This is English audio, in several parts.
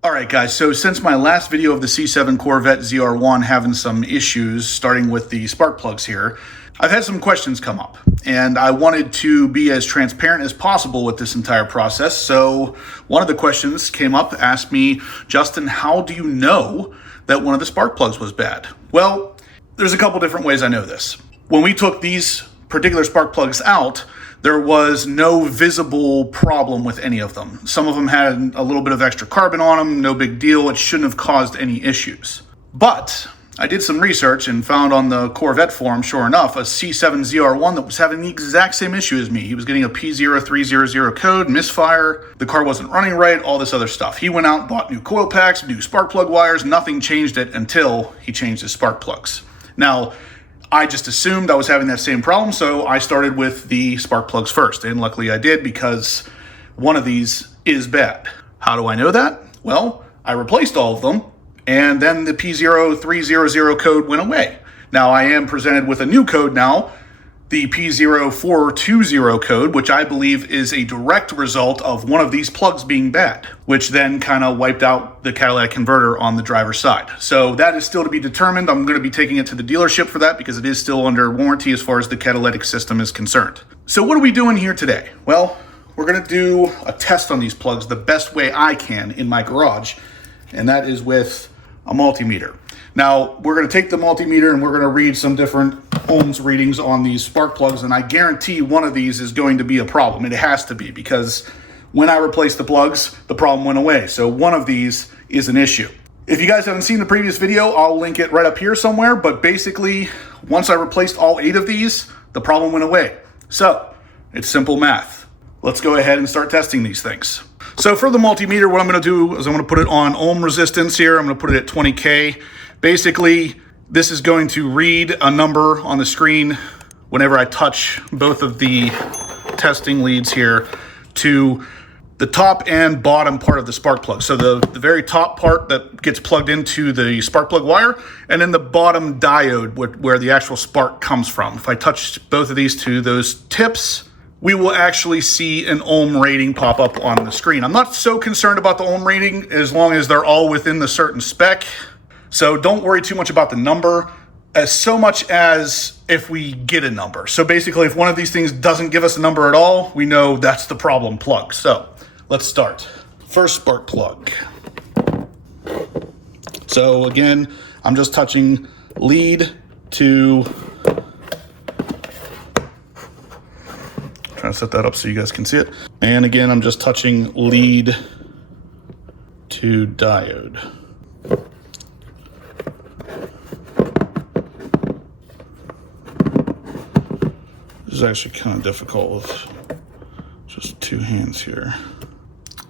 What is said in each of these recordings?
All right, guys, so since my last video of the C7 Corvette ZR1 having some issues, starting with the spark plugs here, I've had some questions come up, and I wanted to be as transparent as possible with this entire process. So one of the questions came up, asked me, Justin, how do you know that one of the spark plugs was bad? Well, there's a couple different ways I know this. When we took these particular spark plugs out, there was no visible problem with any of them. Some of them had a little bit of extra carbon on them, no big deal. It shouldn't have caused any issues. But I did some research and found on the Corvette forum, sure enough, a C7 ZR1 that was having the exact same issue as me. He was getting a P0300 code, misfire, the car wasn't running right, all this other stuff. He went out, bought new coil packs, new spark plug wires, nothing changed it until he changed his spark plugs. Now, I just assumed I was having that same problem, so I started with the spark plugs first, and luckily I did because one of these is bad. How do I know that? Well, I replaced all of them, and then the P0300 code went away. Now I am presented with a new code now, the P0420 code, which I believe is a direct result of one of these plugs being bad, which then kind of wiped out the catalytic converter on the driver's side. So that is still to be determined. I'm going to be taking it to the dealership for that because it is still under warranty as far as the catalytic system is concerned. So what are we doing here today? Well, we're going to do a test on these plugs the best way I can in my garage, and that is with a multimeter. Now, we're going to take the multimeter and we're going to read some different ohms readings on these spark plugs, and I guarantee one of these is going to be a problem. It has to be, because when I replaced the plugs, the problem went away. So one of these is an issue. If you guys haven't seen the previous video, I'll link it right up here somewhere, but basically, once I replaced all 8 of these, the problem went away. So, it's simple math. Let's go ahead and start testing these things. So for the multimeter, what I'm going to do is I'm going to put it on ohm resistance here. I'm going to put it at 20K. Basically, this is going to read a number on the screen whenever I touch both of the testing leads here to the top and bottom part of the spark plug. So the very top part that gets plugged into the spark plug wire, and then the bottom diode where the actual spark comes from. If I touch both of these to those tips, we will actually see an ohm rating pop up on the screen. I'm not so concerned about the ohm rating as long as they're all within the certain spec. So don't worry too much about the number, as so much as if we get a number. So basically, if one of these things doesn't give us a number at all, we know that's the problem plug. So let's start. First spark plug. So again, I'm just touching lead to, trying to set that up so you guys can see it. And again, I'm just touching lead to diode. This is actually kind of difficult with just 2 hands here.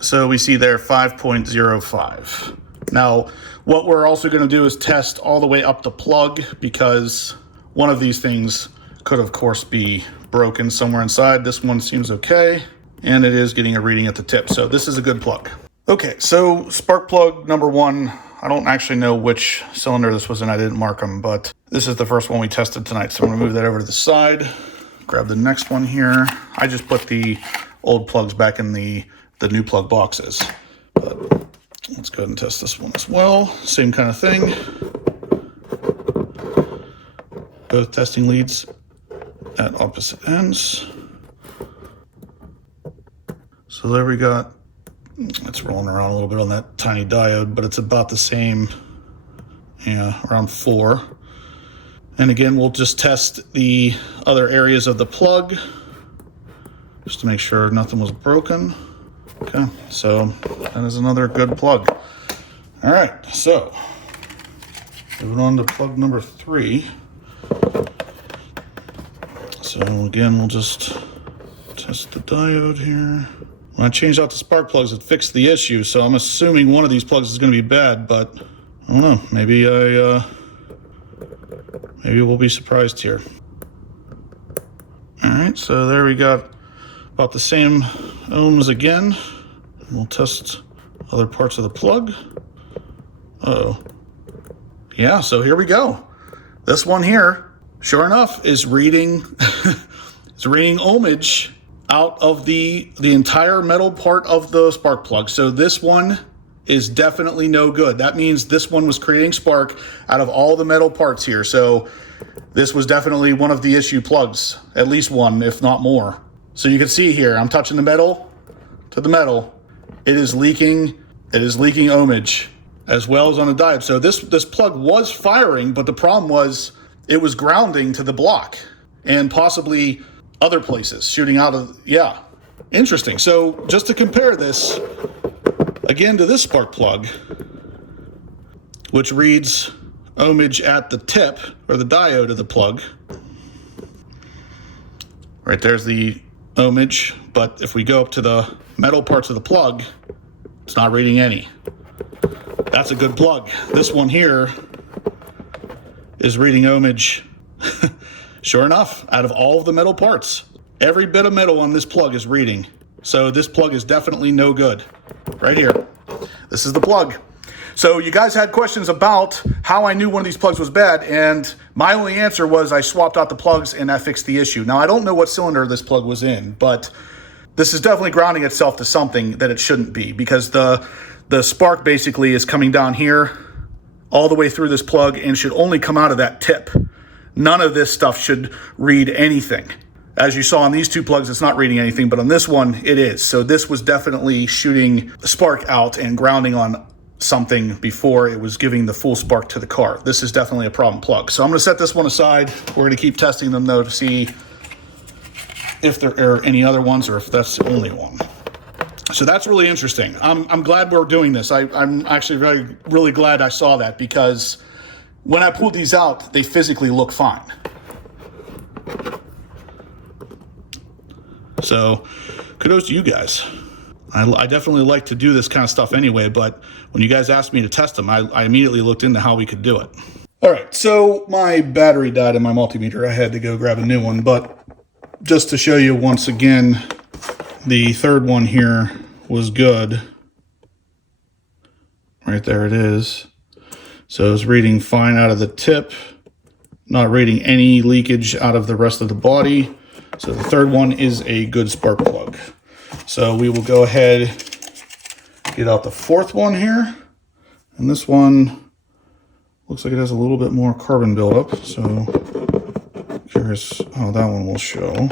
So we see there 5.05. Now, what we're also going to do is test all the way up the plug, because one of these things could, of course, be broken somewhere inside. This one seems okay, and it is getting a reading at the tip. So this is a good plug. Okay, so spark plug number 1. I don't actually know which cylinder this was in. I didn't mark them, but this is the first one we tested tonight. So I'm going to move that over to the side. Grab the next one here. I just put the old plugs back in the new plug boxes. But let's go ahead and test this one as well. Same kind of thing. Both testing leads at opposite ends. So there we got, it's rolling around a little bit on that tiny diode, but it's about the same, yeah, around 4. And again, we'll just test the other areas of the plug just to make sure nothing was broken. Okay, so that is another good plug. All right, so moving on to plug number 3. So again, we'll just test the diode here. When I changed out the spark plugs, it fixed the issue, so I'm assuming one of these plugs is going to be bad, but I don't know, maybe we'll be surprised here. All right, so there we got about the same ohms again. We'll test other parts of the plug. Uh-oh. Yeah, so here we go. This one here, sure enough, is reading, it's reading ohmage out of the entire metal part of the spark plug. So this one is definitely no good. That means this one was creating spark out of all the metal parts here. So this was definitely one of the issue plugs, at least one, if not more. So you can see here, I'm touching the metal to the metal. It is leaking ohmage as well as on the diode. So this plug was firing, but the problem was it was grounding to the block and possibly other places, shooting out of, yeah. Interesting. So just to compare this again to this spark plug, which reads ohmage at the tip or the diode of the plug. Right there's the ohmage, but if we go up to the metal parts of the plug, it's not reading any. That's a good plug. This one here is reading ohmage. Sure enough, out of all of the metal parts, every bit of metal on this plug is reading. So this plug is definitely no good. Right here. This is the plug. So you guys had questions about how I knew one of these plugs was bad, and my only answer was I swapped out the plugs and I fixed the issue. Now I don't know what cylinder this plug was in, but this is definitely grounding itself to something that it shouldn't be, because the spark basically is coming down here all the way through this plug and should only come out of that tip. None of this stuff should read anything. As you saw on these two plugs, it's not reading anything, but on this one, it is. So this was definitely shooting the spark out and grounding on something before it was giving the full spark to the car. This is definitely a problem plug. So I'm gonna set this one aside. We're gonna keep testing them though to see if there are any other ones or if that's the only one. So that's really interesting. I'm glad we're doing this. I'm actually really glad I saw that, because when I pulled these out, they physically look fine. So kudos to you guys. I definitely like to do this kind of stuff anyway, but when you guys asked me to test them, I immediately looked into how we could do it. All right, so my battery died in my multimeter. I had to go grab a new one, but just to show you once again, the third one here was good. Right there it is. So it's reading fine out of the tip, not reading any leakage out of the rest of the body. So the third one is a good spark plug. So we will go ahead, get out the fourth one here. And this one looks like it has a little bit more carbon buildup. So curious how that one will show.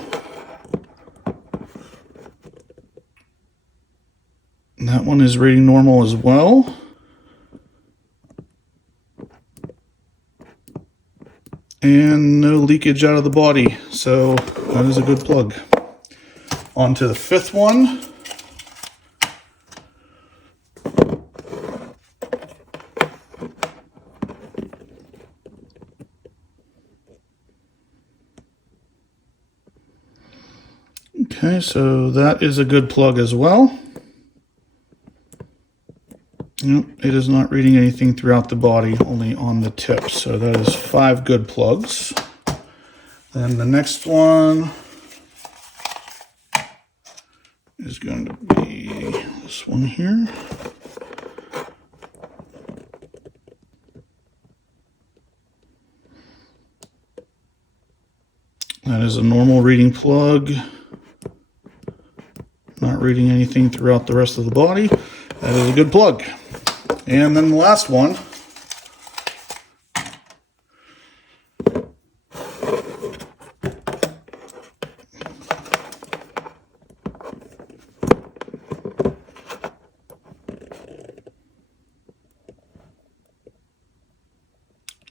And that one is reading normal as well. And no leakage out of the body, so that is a good plug. On to the fifth one. Okay, so that is a good plug as well. Nope, it is not reading anything throughout the body, only on the tip. So that is 5 good plugs. Then the next one is going to be this one here. That is a normal reading plug. Not reading anything throughout the rest of the body. That is a good plug. And then the last one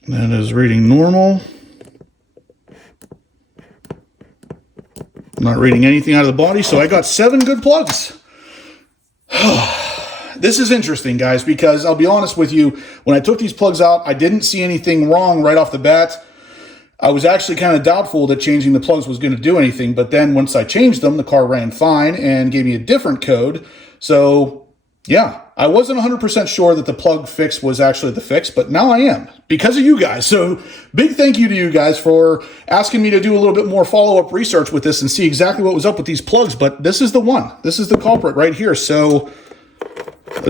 that is reading normal. Not reading anything out of the body, so I got 7 good plugs. This is interesting, guys, because I'll be honest with you, when I took these plugs out, I didn't see anything wrong right off the bat. I was actually kind of doubtful that changing the plugs was going to do anything, but then once I changed them, the car ran fine and gave me a different code. So, yeah, I wasn't 100% sure that the plug fix was actually the fix, but now I am, because of you guys. So, big thank you to you guys for asking me to do a little bit more follow-up research with this and see exactly what was up with these plugs, but this is the one. This is the culprit right here. So,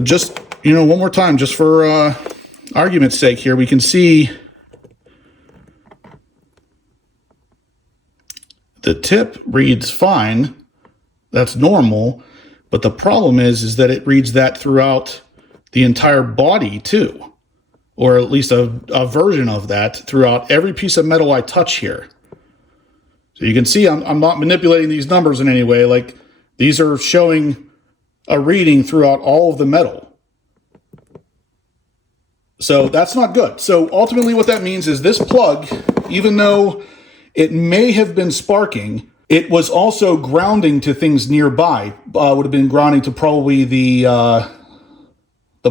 just, you know, one more time, just for argument's sake here, we can see the tip reads fine. That's normal. But the problem is that it reads that throughout the entire body too, or at least a version of that throughout every piece of metal I touch here. So you can see I'm not manipulating these numbers in any way. Like, these are showing a reading throughout all of the metal. So that's not good. So ultimately what that means is this plug, even though it may have been sparking, it was also grounding to things nearby. Would have been grounding to probably the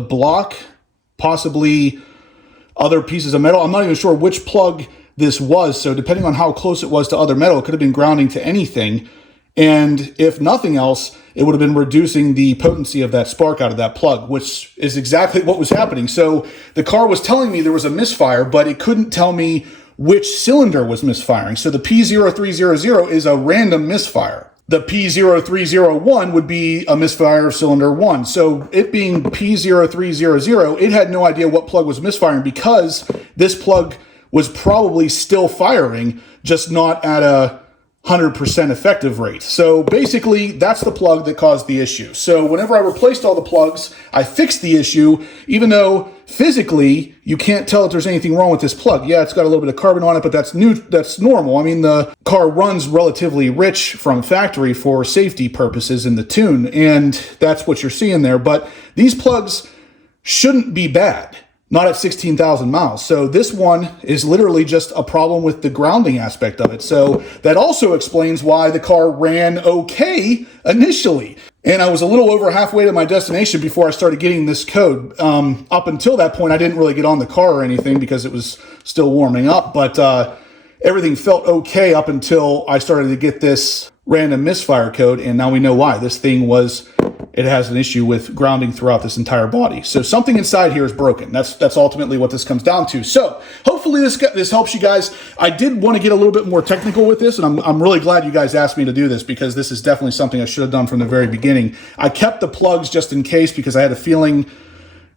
block, possibly other pieces of metal. I'm not even sure which plug this was. So depending on how close it was to other metal, it could have been grounding to anything. And if nothing else, it would have been reducing the potency of that spark out of that plug, which is exactly what was happening. So the car was telling me there was a misfire, but it couldn't tell me which cylinder was misfiring. So the P0300 is a random misfire. The P0301 would be a misfire of cylinder 1. So it being P0300, it had no idea what plug was misfiring because this plug was probably still firing, just not at a 100% effective rate. So basically, that's the plug that caused the issue. So whenever I replaced all the plugs, I fixed the issue, even though physically, you can't tell if there's anything wrong with this plug. Yeah, it's got a little bit of carbon on it, but that's normal. I mean, the car runs relatively rich from factory for safety purposes in the tune, and that's what you're seeing there. But these plugs shouldn't be bad. Not at 16,000 miles. So this one is literally just a problem with the grounding aspect of it. So that also explains why the car ran okay initially. And I was a little over halfway to my destination before I started getting this code. Up until that point, I didn't really get on the car or anything because it was still warming up. But everything felt okay up until I started to get this random misfire code. And now we know why. This thing it has an issue with grounding throughout this entire body. So something inside here is broken. That's ultimately what this comes down to. So hopefully this helps you guys. I did want to get a little bit more technical with this, and I'm really glad you guys asked me to do this because this is definitely something I should have done from the very beginning. I kept the plugs just in case because I had a feeling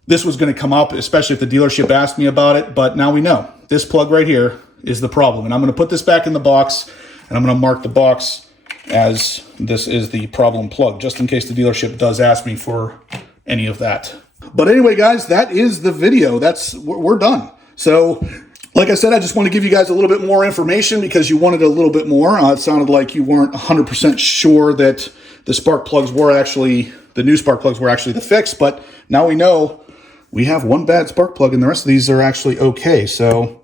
this was going to come up, especially if the dealership asked me about it. But now we know this plug right here is the problem. And I'm going to put this back in the box, and I'm going to mark the box as this is the problem plug, just in case the dealership does ask me for any of that. But anyway, guys, that is the video. We're done. So, like I said, I just want to give you guys a little bit more information because you wanted a little bit more. It sounded like you weren't 100% sure that the spark plugs were actually, the new spark plugs were actually the fix, but now we know we have one bad spark plug and the rest of these are actually okay. So,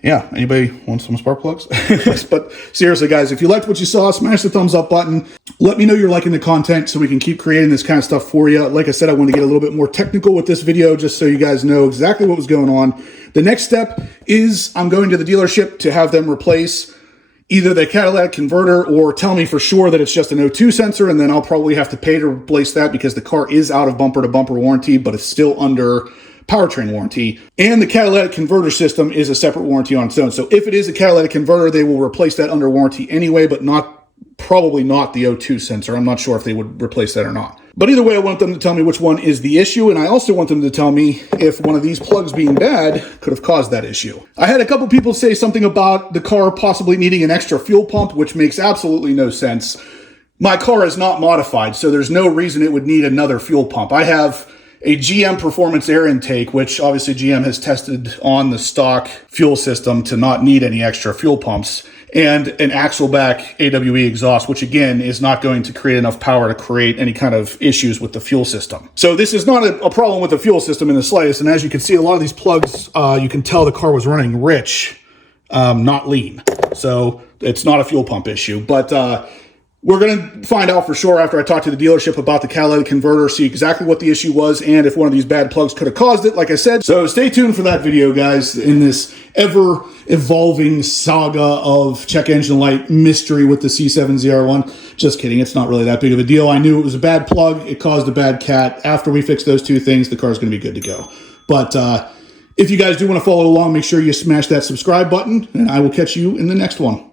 yeah, anybody want some spark plugs? But seriously, guys, if you liked what you saw, smash the thumbs up button. Let me know you're liking the content so we can keep creating this kind of stuff for you. Like I said, I want to get a little bit more technical with this video just so you guys know exactly what was going on. The next step is I'm going to the dealership to have them replace either the catalytic converter or tell me for sure that it's just an O2 sensor, and then I'll probably have to pay to replace that because the car is out of bumper-to-bumper warranty, but it's still under powertrain warranty, and the catalytic converter system is a separate warranty on its own. So if it is a catalytic converter, they will replace that under warranty anyway, but probably not the O2 sensor. I'm not sure if they would replace that or not. But either way, I want them to tell me which one is the issue, and I also want them to tell me if one of these plugs being bad could have caused that issue. I had a couple people say something about the car possibly needing an extra fuel pump, which makes absolutely no sense. My car is not modified, so there's no reason it would need another fuel pump. I have a GM performance air intake, which obviously GM has tested on the stock fuel system to not need any extra fuel pumps, and an axle back AWE exhaust, which again is not going to create enough power to create any kind of issues with the fuel system. So this is not a problem with the fuel system in the slightest. And as you can see, a lot of these plugs, you can tell the car was running rich, not lean. So it's not a fuel pump issue, but we're going to find out for sure after I talk to the dealership about the catalytic converter, see exactly what the issue was and if one of these bad plugs could have caused it, like I said. So stay tuned for that video, guys, in this ever-evolving saga of check engine light mystery with the C7 ZR1. Just kidding. It's not really that big of a deal. I knew it was a bad plug. It caused a bad cat. After we fix those two things, the car's going to be good to go. But if you guys do want to follow along, make sure you smash that subscribe button, and I will catch you in the next one.